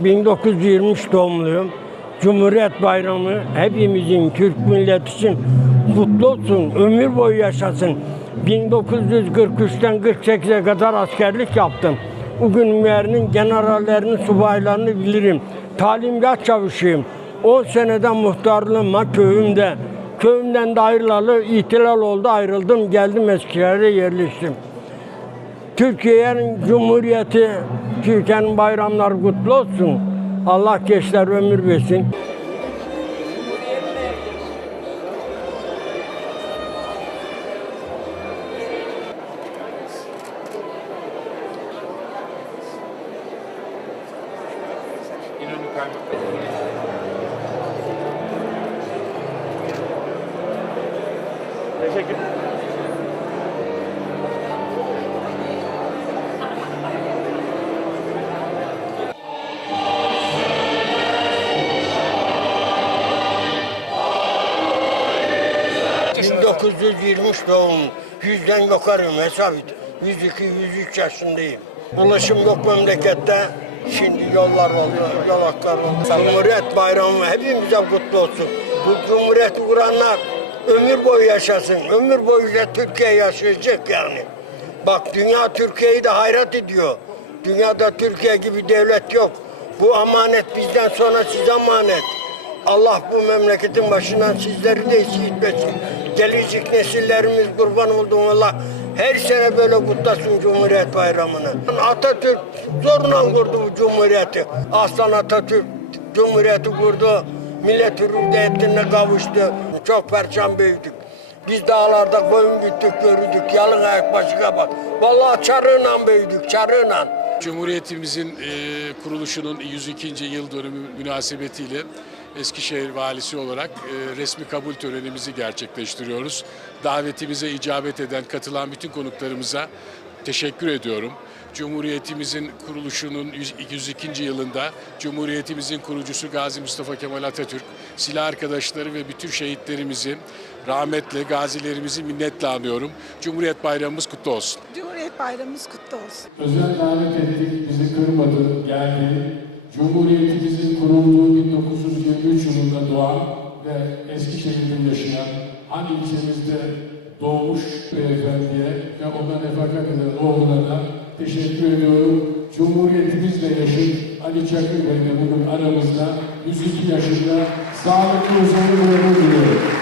1923 doğumluyum. Cumhuriyet Bayramı hepimizin Türk milleti için kutlu olsun, ömür boyu yaşasın. 1943'ten 48'e kadar askerlik yaptım. Bugün Ümer'in generallerini, subaylarını bilirim. Talimgat çavuşuyum. 10 seneden muhtarlığıma köyümde. Köyümden de ayrılalı ihtilal oldu ayrıldım geldim Eskişehir'e yerleştim. Türkiye'nin Cumhuriyeti, Türkiye'nin bayramları kutlu olsun. Allah gençler ömür versin. Teşekkür Cık. 1923 doğum. Yüzden yukarıyım hesap et. 102-103 yaşındayım. Ulaşım yok memlekette. Şimdi yollar oluyor, yolaklar oluyor. Cumhuriyet bayramı hepimize kutlu olsun. Bu cumhuriyeti kuranlar ömür boyu yaşasın. Ömür boyunca Türkiye yaşayacak yani. Bak dünya Türkiye'yi de hayret ediyor. Dünyada Türkiye gibi devlet yok. Bu amanet bizden sonra size emanet. Allah bu memleketin başından sizleri de etmesin. Gelecek nesillerimiz kurban olduğum Allah her sene böyle kutlasın Cumhuriyet Bayramı'nı. Atatürk zorla kurdu bu Cumhuriyeti. Aslan Atatürk Cumhuriyeti kurdu. Millet hürriyetine kavuştu. Çok perçan büyüdük. Biz dağlarda koyun güttük, görüdük. Yalın ayak başına bak. Vallahi çarığıyla büyüdük, çarığıyla. Cumhuriyetimizin e, kuruluşunun 102. yıl dönümü münasebetiyle Eskişehir Valisi olarak e, resmi kabul törenimizi gerçekleştiriyoruz. Davetimize icabet eden, katılan bütün konuklarımıza teşekkür ediyorum. Cumhuriyetimizin kuruluşunun 102. yılında Cumhuriyetimizin kurucusu Gazi Mustafa Kemal Atatürk, silah arkadaşları ve bütün şehitlerimizi rahmetle, gazilerimizi minnetle anıyorum. Cumhuriyet Bayramımız kutlu olsun. Cumhuriyet Bayramımız kutlu olsun. Özel davet ettik, bizi kırmadı, geldi. Cumhuriyetimizin kurulduğu 1923 yılında doğan ve Eskişehir'de yaşayan Han ilçemizde doğmuş beyefendiye ve ona refakat eden oğullarına teşekkür ediyorum. Cumhuriyetimizle yaşın Ali Çakır Bey de bugün aramızda 102 yaşında sağlıklı uzun diliyorum.